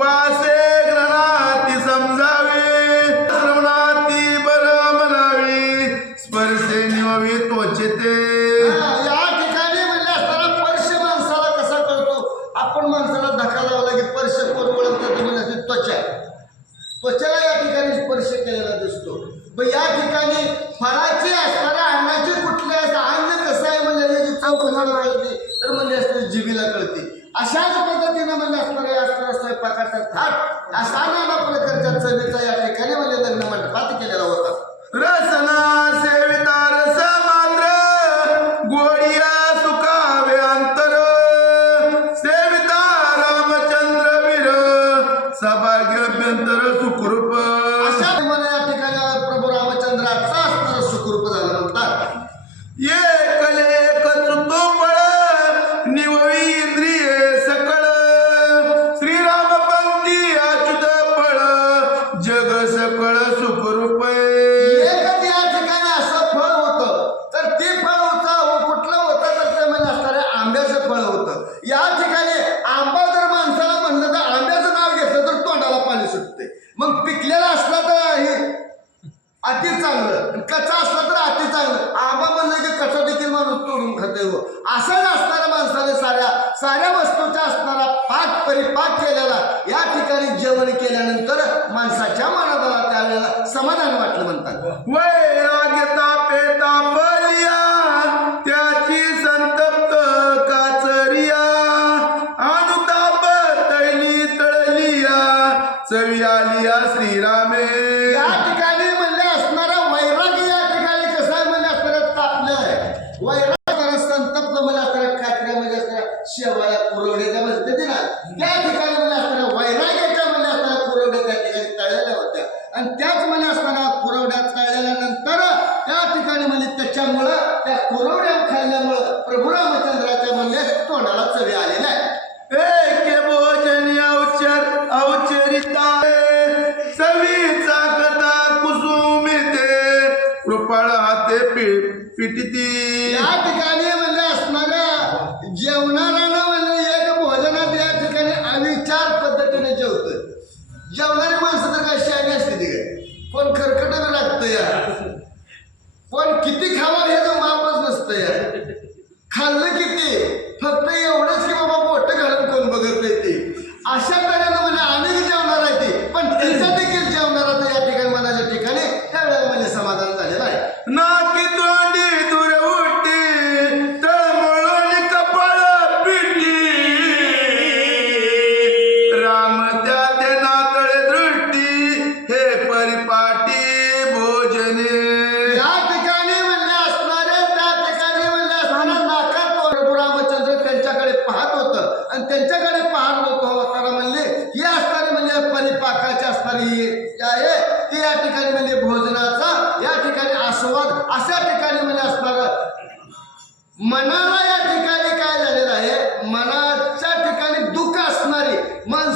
वासे ग्रहणाती समजावी श्रवणाती बर म्हणावी स्पर्शे निवावी त्वचेते. या ठिकाणी म्हणजे असताना स्पर्श माणसाला कसा कळतो? आपण माणसाला धक्का लावला की स्पर्श कोण ओळखतात तुम्ही अशी त्वचा. त्वचेला या ठिकाणी स्पर्श केलेला दिसतो. मग या ठिकाणी फळाची असणाऱ्या अन्नाची कुठली असं अन्न कसं आहे म्हणजे तर म्हणजे असते जिभीला कळते. अशाच पद्धतीनं म्हणजे असणाऱ्या या असणाऱ्या स्वयंपाकाचा थाट. असा नाना प्रकारच्या चवीचा या ठिकाणी म्हणजे लग्न मंडपात केलेला होता. रसना सेविता रस मात्र गोडिया सुखावे अंतर. सेविता रामचंद्र वीर सभाग्यभ्यंतर सुखरूप. अशा मला या ठिकाणी प्रभू रामचंद्राचा असणारा सुखरूप झाला म्हणतात. ये अति चांगलं. आणि कच्चा असला तर अति चांगलं. आबा म्हणलं की कच्चा देखील माणूस तोडून खाते हो. असंच असणाऱ्या माणसाने साऱ्या साऱ्या वस्तूचा असणारा पाक परिपाक केलेला या ठिकाणी जेवण केल्यानंतर माणसाच्या मनाला त्यावेळेला समाधान वाटलं म्हणतात. वैराग्यता पेता बलिया त्याची संतप्त काचरिया अनुताप तैली तळलिया चवी आलिया श्रीरामे. आहे संतप्त मला असताना खात्र्यामध्ये असताना शेवाळ्या पुरवण्याच्या म्हणते ना. त्या ठिकाणी मला असताना वैराग्याच्या मध्ये असताना पुरवड्या त्या ठिकाणी तळलेल्या होत्या. आणि त्याच म्हणजे असताना पुरवड्या तळल्यानंतर त्या ठिकाणी म्हणजे त्याच्यामुळं त्या पुरवण्या खाल्ल्यामुळं प्रभू रामचंद्राच्या म्हणजे तोंडाला चवी आलेल्या आहे कृपळ हाते पी- पिटिती. या ठिकाणी म्हणजे असणाऱ्या जेवणाऱ्यांना म्हणजे एक भोजनात या ठिकाणी अविचार पद्धतीने जेवतं जेवणारी माणसं तर काय शाळी असते ती पण खरकट लागतं यार. पण किती खावा हे तर मापच नसतं यार. खाल्लं त्यांच्याकडे पहाट होतो अवतारा म्हणले हे असणारे म्हणजे परिपाकाचे असणारे हे आहे ते या ठिकाणी म्हणजे भोजनाचा या ठिकाणी आस्वाद अशा ठिकाणी म्हणजे असणार. मनाला या ठिकाणी काय झालेलं आहे? मनाच्या ठिकाणी दुःख असणारी मन